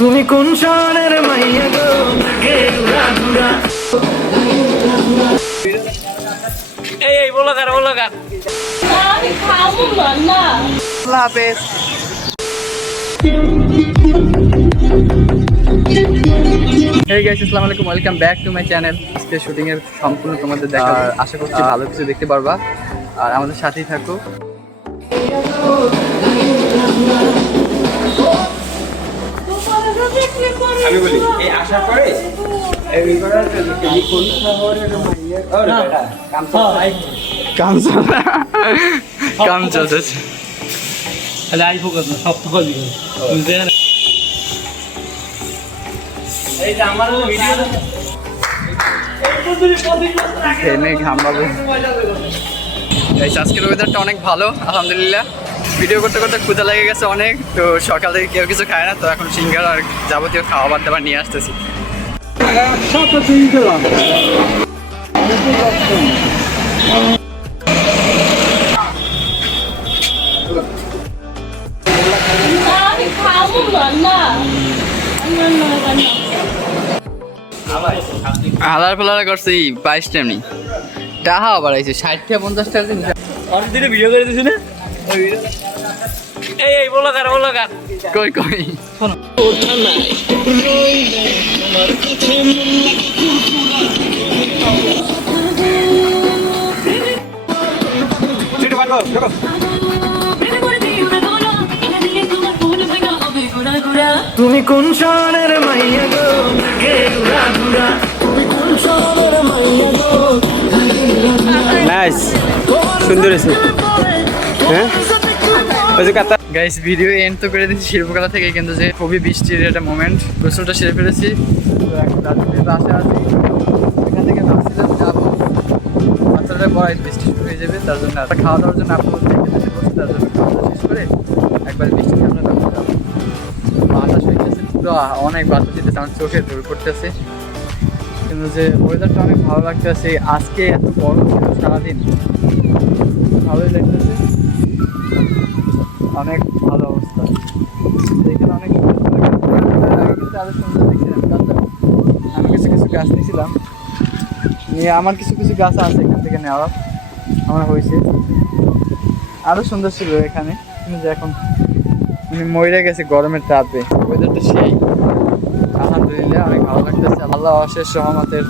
তুমি কোন শহরের মাইয়া গো কে উড়া উড়া এই বলো কার আমি খাবো না। আল্লাহ হাফেজ। Hey guys, আসসালামু আলাইকুম, welcome back to my channel. আজকে শুটিং এর সম্পূর্ণ তোমাদের দেখাবো, আশা করছি ভালো কিছু দেখতে পারবা আর আমাদের সাথেই থাকো। আমি বলি এই আসার পরে এই করার এই কোন শহরের মাইয়া ওরে বেটা কাম চলতেছে। তাহলে আই ফোকাস না সব ফোকাস দিও তুমি দেখেন এই যে আমার ভিডিও এনে ঘামাবো। আজকের ওয়েদারটা অনেক ভালো আলহামদুলিল্লাহ। ভিডিও করতে করতে ক্ষুধা লেগে গেছে অনেক, তো সকাল থেকে কেউ কিছু খায় না, তো এখন সিঙ্গারা আর যাবতীয় খাবার দাবার নিয়ে আসতেছি। আমি খাবো না। হালার ফালার করছি 22 টাইমনি টাহা আবার আইছে 60 টাকা 50 টাকা দিন। অনেক দিনে ভিডিও করে দিছি না এই বলো কার কই কই শোনো ছোট বাটো দেখো তুমি কোন শহরের মাইয়া গো কে উড়া উড়া তুমি কোন শহরের মাইয়া গো। নাইস সুন্দর আছে হ্যাঁ ওই যে কথা গাইস ভিডিও এন্ড তো করে দিচ্ছি শিল্পকলা থেকে, কিন্তু যে খুবই বৃষ্টির একটা মোমেন্ট, গোসলটা সেরে ফেলেছি, তো এখন রাত্রিতে বাসে আছি। এখান থেকে ভাবছিলাম যাবো বাচ্চাটা পড়াই বৃষ্টি শুরু হয়ে যাবে, তার জন্য খাওয়া দাওয়ার জন্য আপনাদের দেখে বসে, তার জন্য খাওয়া দাওয়া শেষ করে একবার বৃষ্টিতে আমরা তখন যাবো। বাতাস হইতেছে পুরো, অনেক বাতাস হইতেছে, আমার চোখে ধরে পড়তেছে, কিন্তু যে ওয়েদারটা অনেক ভালো লাগতেছে। আজকে এত গরম ছিল সারাদিন, ভালোই লাগতেছে, অনেক ভালো অবস্থা। এখানে অনেক সুন্দর কিন্তু আরো সুন্দর দেখছিলাম গাছটা। আমি কিছু কিছু গাছ নিয়েছিলাম, নিয়ে আমার কিছু কিছু গাছ আছে এখান থেকে নেওয়া আমার হয়েছে, আরো সুন্দর ছিল এখানে, কিন্তু এখন মানে মরে গেছে গরমের তাপে। ওয়েদারটা সেই আলহামদুলিল্লাহ অনেক ভালো লাগতেছে। আল্লাহ অশেষ রহমতের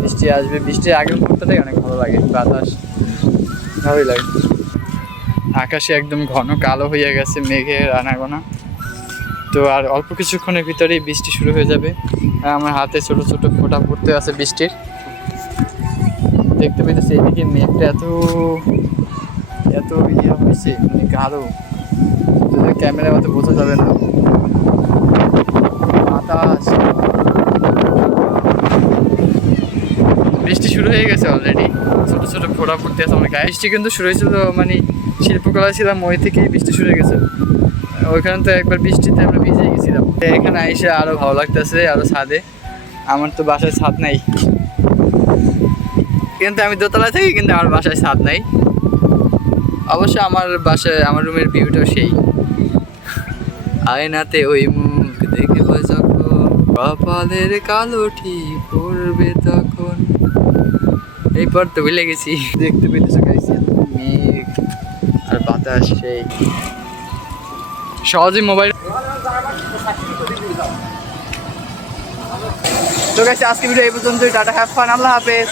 বৃষ্টি আসবে, বৃষ্টির আগের মুহূর্তটাই অনেক ভালো লাগে, বাতাস ভালোই লাগে। আকাশে একদম ঘন কালো হয়ে গেছে, মেঘের আনাগোনা, তো আর অল্প কিছুক্ষণের ভিতরেই বৃষ্টি শুরু হয়ে যাবে। আর আমার হাতে ছোট ছোট ফোঁটা পড়তে আছে বৃষ্টির, দেখতে পেতেছি। এদিকে মেঘটা এত এত ইয়ে হয়েছে, মানে কালো, যদি ক্যামেরার মতো বোঝা যাবে না। বাতাস, বৃষ্টি শুরু হয়ে গেছে অলরেডি, ছোট ছোট ফোঁটা পড়তে আছে আমার গায়ে। বৃষ্টি কিন্তু শুরু হয়েছিল মানে শিল্পকলা ছিলাম ওই থেকেই বৃষ্টি শুরু হয়ে গেছে। ওইখানে তো একবার বৃষ্টিতে আমরা ভিজে গেছিলাম, এখানে আইসে আরো ভালো লাগতেছে, আরো ছাদে। আমার তো বাসায় ছাদ নাই, কিন্তু আমি দোতলা থাকি, কিন্তু আমার বাসায় ছাদ নাই। অবশ্য আমার বাসায় আমার রুমের ভিউটাও সেই। আয়নাতে ওই মুখ দেখে যখন কপালের কালো ঠিক পড়বে তখন। এই পর তো ভুলে গেছি। দেখতে পেতেছো গাইস, মেঘ আর বাতাস সেই। সহজেই মোবাইল। তো গাইস আজকে ভিডিও এই পর্যন্তই। টাটা, হ্যাভ ফান, আল্লাহ হাফেজ।